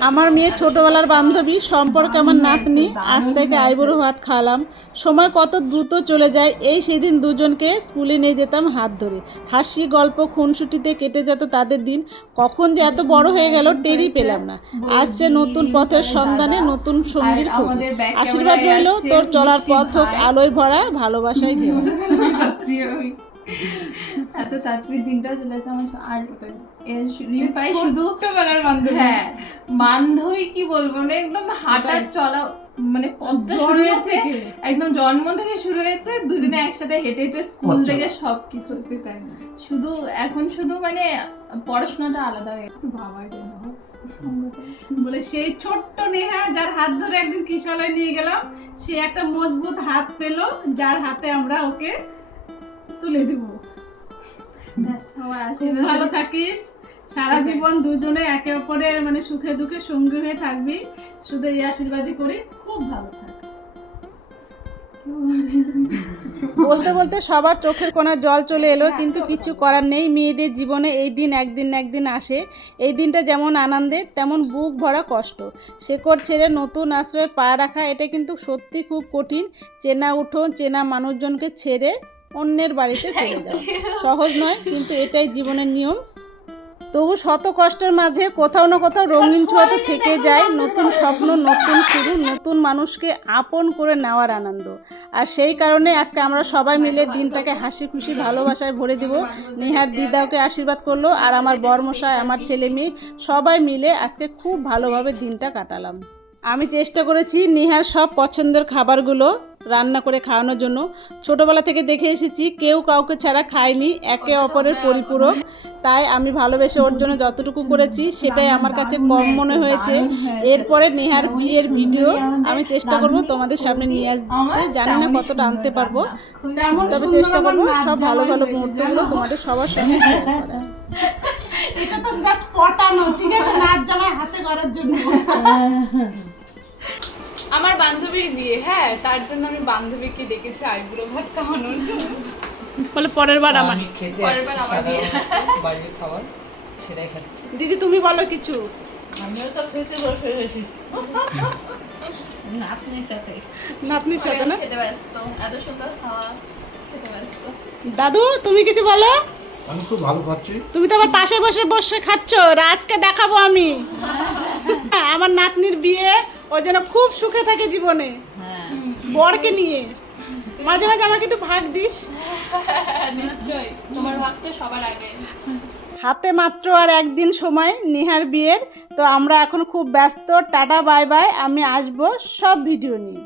আমার মেয়ে ছোটবেলার বান্ধবী সম্পর্কে আমার নাতনি। আজ থেকে আইবুড়ো ভাত খাওয়ালাম সময় কত দ্রুত চলে যায় এই সেদিন দুজনকে স্কুলে নিয়ে যেতাম হাত ধরে। হাসি গল্প খুনসুটিতে কেটে যেত তাদের দিন। কখন যে এত বড় হয়ে গেল টেরই পেলাম না। আসছে নতুন পথের সন্ধানে নতুন সঙ্গীর আশীর্বাদ রইল তোর চলার পথ হোক আলোয় ভরা ভালোবাসায় ঘেরা। এত তাড়াতাড়ি দিনটাও চলে আমার। আর শু- রিপাই শুধু ছোটবেলার বান্ধবী। হ্যাঁ বান্ধবী কি বলব? মানে একদম হাঁটা চলা মানে পথটা শুরু হয়েছে একদম জন্ম থেকে শুরু হয়েছে দুজনে একসাথে হেঁটে হেঁটে স্কুল আচ্ছা। থেকে সব কিছু শুধু এখন শুধু মানে পড়াশোনাটা আলাদা হয়ে গেছে। একটু ভাবাই যায় বলে সেই ছোট্ট নেহা যার হাত ধরে একদিন কিশালয় নিয়ে গেলাম সে একটা মজবুত হাত পেল যার হাতে আমরা ওকে তুলে দিব। ভালো থাকিস। সারা জীবন দুজনে একে অপরের মানে সুখে দুঃখে সঙ্গী হয়ে থাকবি। শুধু এই আশীর্বাদই করি, খুব ভালো বলতে বলতে সবার চোখের কোণার জল চলে এলো, কিন্তু কিছু করার নেই। মেয়েদের জীবনে এই দিন একদিন একদিন আসে। এই দিনটা যেমন আনন্দের তেমন বুক ভরা কষ্ট। শেকড় ছেড়ে নতুন আশ্রয়ে পা রাখা, এটা কিন্তু সত্যি খুব কঠিন। চেনা উঠোন, চেনা মানুষজনকে ছেড়ে অন্যের বাড়িতে চলে যাওয়া। সহজ নয়, কিন্তু এটাই জীবনের নিয়ম। তবু শত কষ্টের মাঝে কোথাও না কোথাও রঙিন ছোঁয়া তো থেকে যায় নতুন স্বপ্ন, নতুন শুরু, নতুন মানুষকে আপন করে নেওয়ার আনন্দ। আর সেই কারণে আজকে আমরা সবাই মিলে দিনটাকে হাসি খুশি ভালোবাসায় ভরে দিব। নেহার দিদাকে আশীর্বাদ করল আর আমার বর্মশায় আমার ছেলে মেয়ে সবাই মিলে আজকে খুব ভালোভাবে দিনটা কাটালাম। আমি চেষ্টা করেছি নিহার সব পছন্দের খাবারগুলো রান্না করে খাওয়ানোর জন্য। ছোটবেলা থেকে দেখে এসেছি কেউ কাউকে ছাড়া খায়নি একে অপরের পরিপূরক। তাই আমি ভালোবেসে ওর জন্য যতটুকু করেছি সেটাই আমার কাছে কম মনে হয়েছে। এরপরে নেহার বিয়ের ভিডিও আমি চেষ্টা করব তোমাদের সামনে নিয়ে আসতে। জানি না কতটা আনতে পারব। তবে চেষ্টা করব সব ভালো ভালো মুহূর্তগুলো তোমাদের সবার সঙ্গে। এটা তো জাস্ট পটানো ঠিক আছে? নাচ জামাই হাতে করার জন্য। আমার বান্ধবীর বিয়ে হ্যাঁ তার জন্য আমি বান্ধবীকে ডেকেছি আইবুড়ো ভাত খাওয়ানোর জন্য। বলে পরের বার আমার খেতে পরের বার আমার বিয়ে। বাড়ির খাবার সেটাই খাচ্ছি। দিদি তুমি বলো কিছু। আমিও তো খেতে বসে গেছি নাতনির সাথে। নাতনির সাথে না? খেতে ব্যস্ত এত সুন্দর খাওয়া খেতে ব্যস্ত। দাদু তুমি কিছু বলো? আমি খুব ভালো খাচ্ছি। তুমি তো আবার পাশে বসে বসে খাচ্ছ রাজকে দেখাবো আমি। আমার নাতনির বিয়ে ওই জন্য খুব সুখে থাকে জীবনে। হ্যাঁ। বরকে নিয়ে। মাঝে মাঝে আমাকে একটু ভাগ দিস। নিশ্চয়ই তোমার ভাগটা সবার আগে। হাতে মাত্র আর একদিন সময় নিহার বিয়ের। তো আমরা এখন খুব ব্যস্ত টাটা বাই বাই আমি আসব সব ভিডিও নিয়ে।